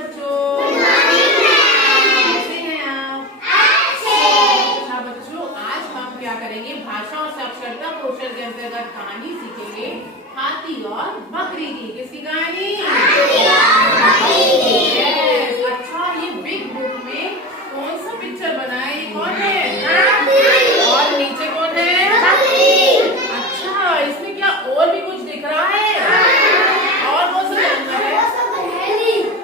बच्चों कैसे हैं आप? अच्छा बच्चों, आज हम क्या करेंगे, भाषा और साक्षरता कौशल के अंतर्गत कहानी सीखेंगे हाथी और बकरी की। किसकी कहानी? Yes, अच्छा, ये बिग बुक में कौन सा पिक्चर बना है? कौन है? और नीचे कौन है? अच्छा, इसमें क्या और भी कुछ दिख रहा है? और कौन सा जानवर है?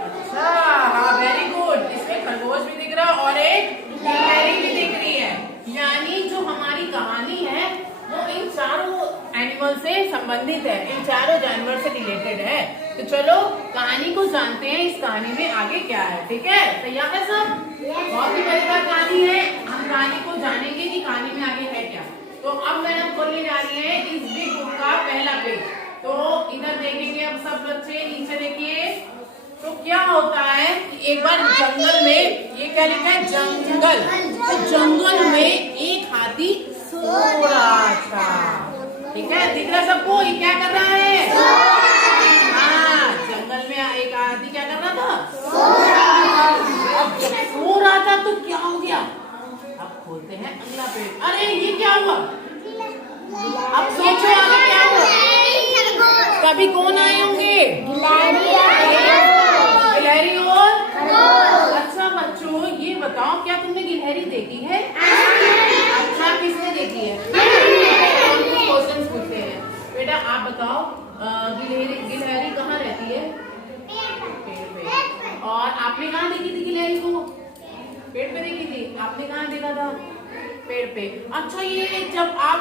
अच्छा, हाँ, वेरी गुड। इसमें खरगोश भी दिख रहा है और एक गिलहरी भी दिख रही है। यानी जो हमारी कहानी है वो इन चारों एनिमल से संबंधित है, इन चारों जानवर से रिलेटेड है। तो चलो कहानी को जानते हैं, इस कहानी में आगे क्या है। ठीक है, तैयार है सब? बहुत ही मजेदार कहानी है। हम कहानी को जानेंगे कि कहानी में आगे है क्या। तो अब मैडम खोलने जा रही है इस बिग बुक का पहला पेज। तो इधर देखेंगे अब सब बच्चे, नीचे देखिए। तो क्या होता है, एक बार जंगल में, ये क्या लिखा है? जंगल। तो जंगल में एक हाथी सो रहा था। ठीक है, दिख रहा सबको? ये क्या कर रहा है? हाँ, जंगल में एक हाथी क्या कर रहा था? अब जब सो रहा था तो क्या हो गया? अब खोलते हैं अगला पेज। अरे ये क्या हुआ? अब सोचो आगे क्या हुआ? कभी कौन आए होंगे? गिलहरी और अच्छा बच्चों, ये बताओ क्या तुमने गिलहरी देखी है? अच्छा, किसने देखी है? क्वेश्चन पूछते हैं। बेटा आप बताओ, गिलहरी कहाँ रहती है? पेड़ पे। और आपने कहाँ देखी थी गिलहरी को? पेड़ पे देखी थी। आपने कहाँ देखा था? पेड़ पे। अच्छा, ये जब आप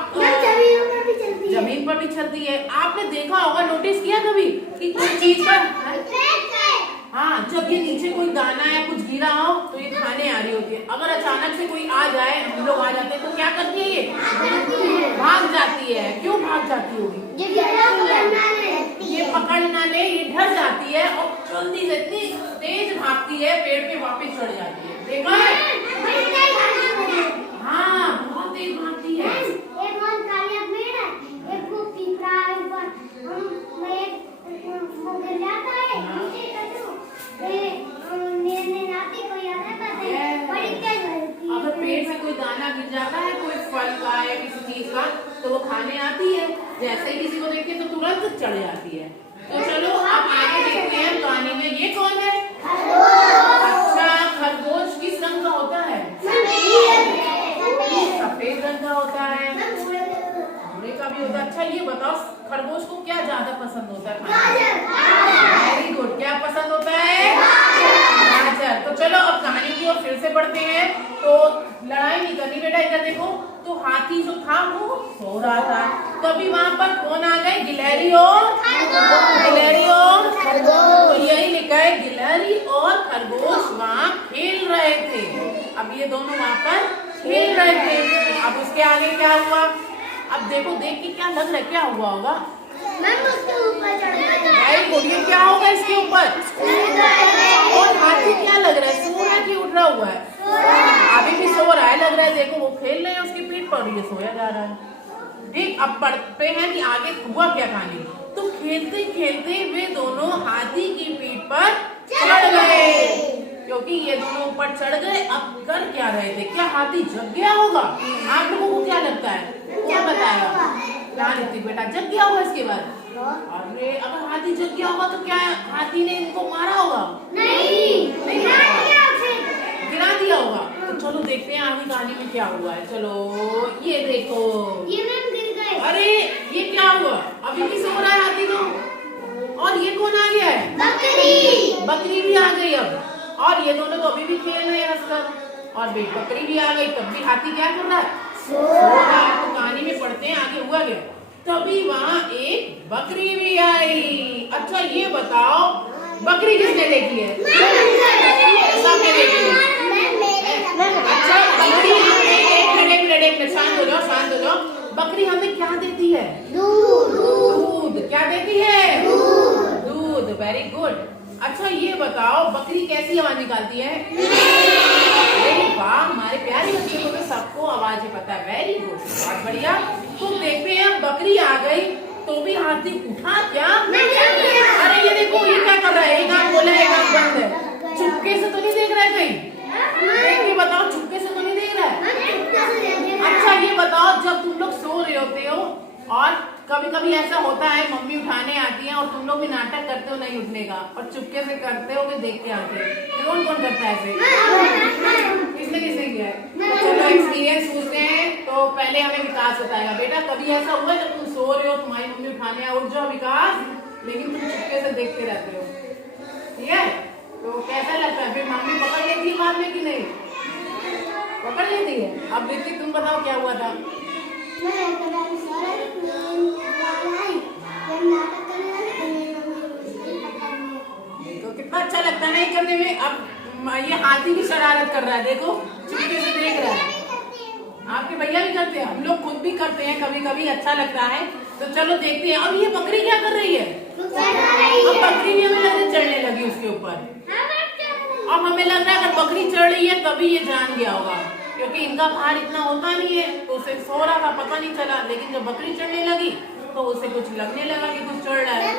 जमीन पर भी चलती है, आपने देखा होगा, नोटिस किया कभी कि कुछ चीज पर, हाँ, जब ये नीचे कोई दाना या कुछ गिरा हो तो ये खाने आ रही होती है। अगर अचानक से कोई आ जाए, हम लोग आ जाते हैं, तो क्या करती है? ये भाग जाती है। क्यों भाग जाती होगी? ये पकड़ ना ले, ये डर जाती है और जल्दी से इतनी तेज भागती है, पेड़ पे वापस चढ़ जाती है। देखा है? हाँ, बहुत तेज भागती है। अगर पेड़ में कोई दाना गिर जाता है, कोई फल का या किसी चीज का, तो वो खाने आती है। जैसे ही किसी को देखती है तो तुरंत चढ़ जाती है। तो चलो अब आगे देखते हैं कहानी में। ये कौन है? अच्छा, खरगोश किस रंग का होता है? सफेद रंग का होता है, भूरे का भी होता है। अच्छा, ये बताओ खरगोश को क्या ज्यादा पसंद होता है खाने? वेरी गुड, क्या पसंद होता है? गाजर। तो चलो अब कहानी की ओर फिर से बढ़ते हैं। तो लड़ाई नहीं करनी बेटा, इधर देखो। तो हाथी जो था वो सो रहा था, तभी वहां पर कौन आ गए? गिलहरी और खरगोश। तो यही लिखा है, गिलहरी और खरगोश वहाँ खेल रहे थे। अब ये दोनों वहाँ पर खेल रहे थे। अब उसके आगे क्या हुआ? अब देखो, देख के क्या लग रहा है, क्या हुआ होगा? ये क्या होगा इसके ऊपर? और हाथी क्या लग रहा है? सो रहा है कि उठ रहा हुआ है? अभी भी सो रहा है लग रहा है। देखो वो खेल रहे हैं उसकी पीठ पर, ये सोया जा रहा है। ठीक, अब पढ़ते हैं कि आगे हुआ क्या कहानी। तो खेलते खेलते वे दोनों हाथी की पीठ पर चढ़ गए। क्योंकि ये दोनों ऊपर चढ़ गए, अब कर क्या रहे थे? क्या हाथी जग गया होगा? आप लोगों को क्या लगता है? क्या बताएगा? क्या लिखती बेटा, जग गया होगा इसके बाद? अरे अगर हाथी जग गया होगा तो क्या हाथी ने इनको मारा होगा? नहीं, गिरा दिया होगा। तो चलो देखते हैं आगे कहानी में क्या हुआ है। चलो ये देखो, अरे ये क्या हुआ? अभी भी सो रहा है हाथी तो। और ये कौन आ गया है? बकरी भी आ गई अब। और ये दोनों तो अभी भी खेल रहे हैं हंसकर। और बकरी भी आ गई, तब भी हाथी क्या कर रहा है? सो रहा है। तो कहानी में पढ़ते हैं आगे हुआ क्या। तभी वहाँ एक बकरी भी आई। अच्छा, ये बताओ बकरी किसने देखी है? सबने देखी है। अच्छा, बकरी एक मिनट, शांत हो जाओ। बकरी हमें क्या देती है? दूध। क्या देती है? दूध। Very good. अच्छा, ये बताओ बकरी कैसी आवाज निकालती है? अरे वाह, हमारे प्यारे बच्चे को तो सबको आवाजें पता है। वेरी गुड, बहुत बढ़िया। तो देखते हैं बकरी आ गई तो भी हाथी उठा क्या? अरे ये देखो, ये क्या कर रहा है? एक आंख खोला, एक आंख बंद है। चुपके से तो नहीं देख रहा है कहीं? देख के बताओ, चुपके से तो नहीं देख रहा है? अच्छा ये बताओ, जब तुम लोग सो रहे होते हो और कभी कभी ऐसा होता है मम्मी उठाने आती है और तुम लोग भी नाटक करते हो नहीं उठने का और चुपके से करते हो कि देख के आते हो, कौन कौन करता है ऐसे? किसने किसने किया है? तो चलो एक्सपीरियंस पूछते हैं। तो पहले हमें विकास बताएगा। बेटा कभी ऐसा हुआ है जब तुम सो रहे हो, तुम्हारी मम्मी उठाने उठ जाओ विकास, लेकिन तुम चुपके से देखते रहते हो, ठीक है? तो कैसा लगता है? फिर मम्मी पकड़ लेती है बाद में कि नहीं? पकड़ लेती है। अब बेटी तुम बताओ क्या हुआ था? तो कितना अच्छा लगता है नहीं करने में। अब ये हाथी भी शरारत कर रहा है, देखो चुपके से देख रहा है। आपके भैया भी करते हैं, हम लोग खुद भी करते हैं कभी कभी, अच्छा लगता है। तो चलो देखते हैं। अब ये बकरी क्या कर रही है? अब बकरी भी हमें लग रहा है चढ़ने लगी उसके ऊपर। अब हमें लग रहा है अगर बकरी चढ़ रही है तभी ये जान गया होगा, क्योंकि इनका भार इतना होता नहीं है, तो उसे सो रहा था पता नहीं चला। लेकिन जब बकरी चढ़ने लगी तो उसे कुछ लगने लगा कि कुछ चढ़ रहा है।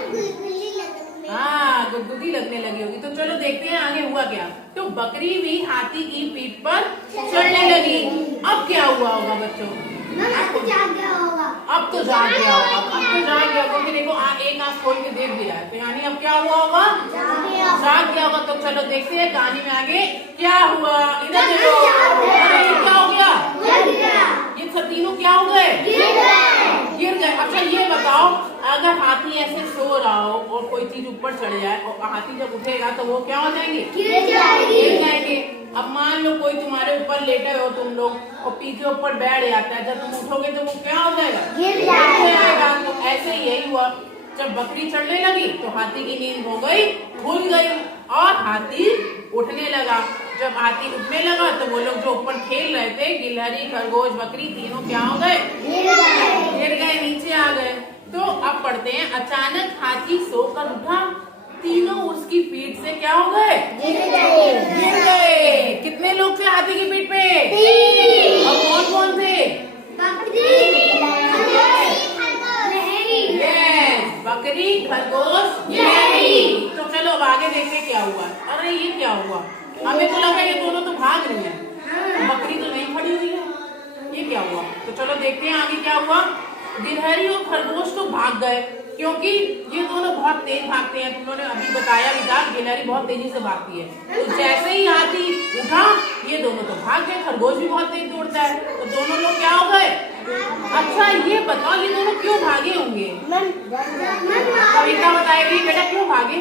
हाँ, गुदगुदी लगने लगी होगी। तो चलो देखते हैं आगे हुआ क्या। तो बकरी भी हाथी की पीठ पर चढ़ने लगी। अब क्या हुआ होगा बच्चों? अब तो जाग गया होगा। अब तो जाग गया होगा, क्योंकि देखो एक आंख खोल के देख भी रहा है, तो यानी अब क्या हुआ होगा? जाग गया होगा। तो चलो देखते हैं कहानी में आगे क्या हुआ। इधर देखो, क्या हो गया? ये सब तीनों क्या हो गए? गिर गए। अच्छा ये बताओ, अगर हाथी ऐसे सो रहा हो और कोई चीज ऊपर चढ़ जाए और हाथी जब उठेगा तो वो क्या हो जाएंगे? गिर जाएंगे। अब मान लो कोई तुम्हारे ऊपर लेटे हो तुम लोग और पीछे ऊपर बैठ जाता है, जब तुम उठोगे तो वो क्या हो जाएगा? गिर जाएगा। तो ऐसे ही यही हुआ, जब बकरी चढ़ने लगी तो हाथी की नींद हो गई, खुल गई और हाथी उठने लगा। जब हाथी उठने लगा तो वो लोग जो ऊपर खेल रहे थे, गिलहरी खरगोश बकरी, तीनों क्या हो गए? गिर गए, नीचे आ गए। तो अब पढ़ते हैं। अचानक हाथी सोकर उठा, तीनों उसकी पीठ से क्या हो गए? गिर गए। कितने लोग थे हाथी की पीठ पे? 3। और कौन कौन थे? बकरी खरगोश गिलहरी। तो चलो अब आगे देखते क्या हुआ। अरे ये क्या हुआ? हमें तो लगा ये दोनों तो भाग रही हैं, बकरी तो नहीं खड़ी हुई है, ये क्या हुआ? तो चलो देखते हैं आगे क्या हुआ। गिलहरी और खरगोश तो भाग गए, क्योंकि ये दोनों बहुत तेज भागते हैं। तुम लोगों ने अभी बताया विकास, गिलहरी बहुत तेजी से भागती है। तो जैसे ही हाथी उठा ये दोनों तो भाग गए, खरगोश भी बहुत तेज दौड़ता है, तो दोनों लोग क्या हो गए? अच्छा ये बताओ, ये दोनों क्यों भागे होंगे? कविता बताएगी बेटा क्यों भागे?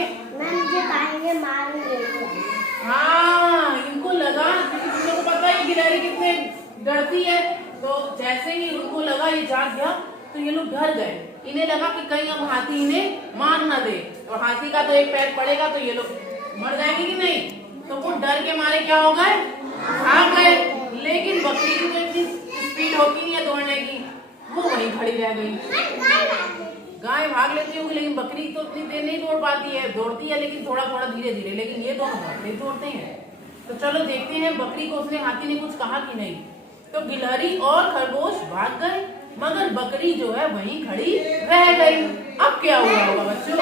हाँ, इनको लगा, क्योंकि तुम लोग को पता है गिलहरी कितने डरती है, तो जैसे ही इनको लगा ये जाग गया तो ये लोग डर गए। इन्हें लगा कि कहीं अब हाथी इन्हें मार ना दे, और हाथी का तो एक पैर पड़ेगा तो ये लोग मर जाएंगे कि नहीं। तो वो डर के मारे क्या हो गए? भाग गए। लेकिन बकरी की तो इतनी स्पीड होती नहीं है दौड़ने की, वो वहीं खड़ी रह गई। गाय भाग लेती होगी लेकिन बकरी तो इतनी देर नहीं दौड़ पाती है, दौड़ती है लेकिन थोड़ा थोड़ा धीरे धीरे, लेकिन ये दोनों बहुत तेज दौड़ते हैं। तो चलो देखते हैं बकरी को उसने हाथी ने कुछ कहा कि नहीं। तो गिलहरी और खरगोश भाग गए, मगर बकरी जो है वहीं खड़ी रह गई। अब क्या हुआ होगा बच्चों?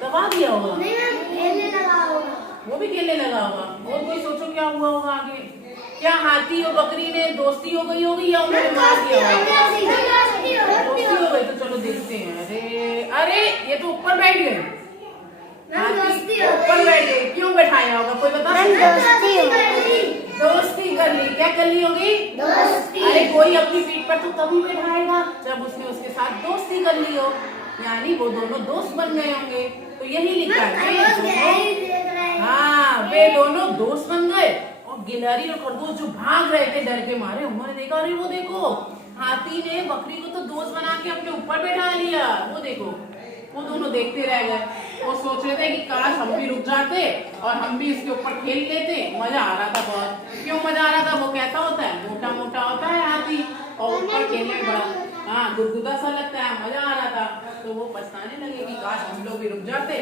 दबा दिया होगा, वो भी खेलने लगा होगा। और कोई सोचो क्या हुआ होगा आगे? क्या हाथी और बकरी ने दोस्ती हो गई होगी या उन्होंने मार दिया होगा? दोस्ती हो गई। तो चलो देखते हैं। अरे अरे ये तो ऊपर बैठ गए, ऊपर बैठ गए। क्यों बैठाया होगा कोई बता सकता है? दोस्ती कर ली। क्या कर ली होगी? दोस्ती। अरे कोई अपनी पीठ पर तो तभी बैठाएगा जब उसने उसके साथ दोस्ती कर ली हो, यानी वो दोनों दोस्त बन गए होंगे। तो यही लिखा है, हाँ वे दोनों दोस्त बन गए। और गिलहरी और खरगोश जो भाग रहे थे डर के मारे, उन्होंने देखा अरे वो देखो हाथी ने बकरी को तो दोस्त बना के अपने ऊपर बैठा लिया, वो देखो। वो दोनों देखते रह गए, वो सोच रहे थे कि काश हम भी रुक जाते और हम भी इसके ऊपर खेल लेते। मजा आ रहा था बहुत। क्यों मजा आ रहा था? वो कैसा होता है? मोटा मोटा होता है हाथी, और ऊपर खेलने में बड़ा गुदगुदा सा लगता है। मजा आ रहा था। तो वो पछताने लगे कि काश हम लोग भी रुक जाते,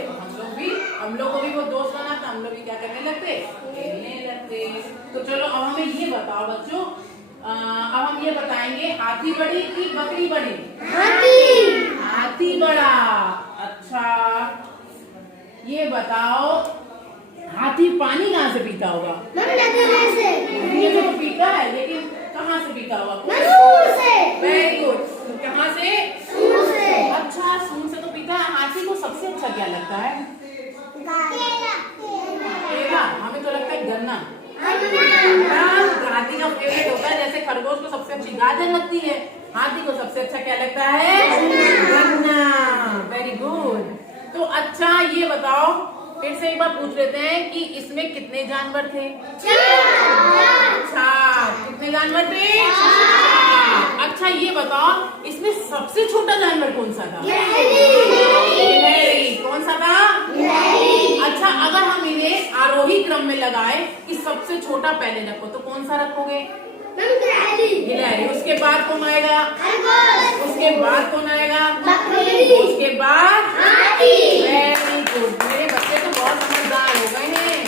हम लोग को भी वो दोस्त बनाता, हम लोग भी क्या करने लगते? खेलने लगते। तो चलो अब हमें ये बताओ बच्चों, अब हम ये बताएंगे हाथी बड़ी कि बकरी बड़ी? हाथी बड़ा। अच्छा ये बताओ हाथी पानी कहाँ से पीता होगा? नदी से तो पीता है, लेकिन कहाँ से पीता होगा? Very good. कहाँ से? अच्छा, सूंड से तो पीता है। हाथी को सबसे अच्छा क्या लगता है? केला। हमें तो लगता है गन्ना। हाथी का फेवरेट होता है, जैसे खरगोश को सबसे अच्छी गाजर लगती है, हाथी को सबसे अच्छा क्या लगता है? गन्ना। Very good. तो अच्छा ये बताओ, फिर से एक बार पूछ लेते हैं कि इसमें कितने जानवर थे? 4। कितने जानवर थे? 4। अच्छा ये बताओ, इसमें सबसे छोटा जानवर कौन सा था? गिलहरी। कौन सा था? अच्छा, अगर हम इन्हें आरोही क्रम में लगाए कि सबसे छोटा पहले रखो, तो कौन सा रखोगे? गिलहरी। उसके बाद कौन आएगा? उसके बाद कौन आएगा? उसके बाद वेरी गुड। मेरे बच्चे तो बहुत समझदार हो गए हैं।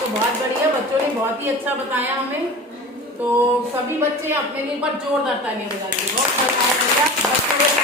तो बहुत बढ़िया, बच्चों ने बहुत ही अच्छा बताया हमें। तो सभी बच्चे अपने लिए एक बार जोरदार तालियां बजा दीजिए। बहुत बढ़िया बच्चों ने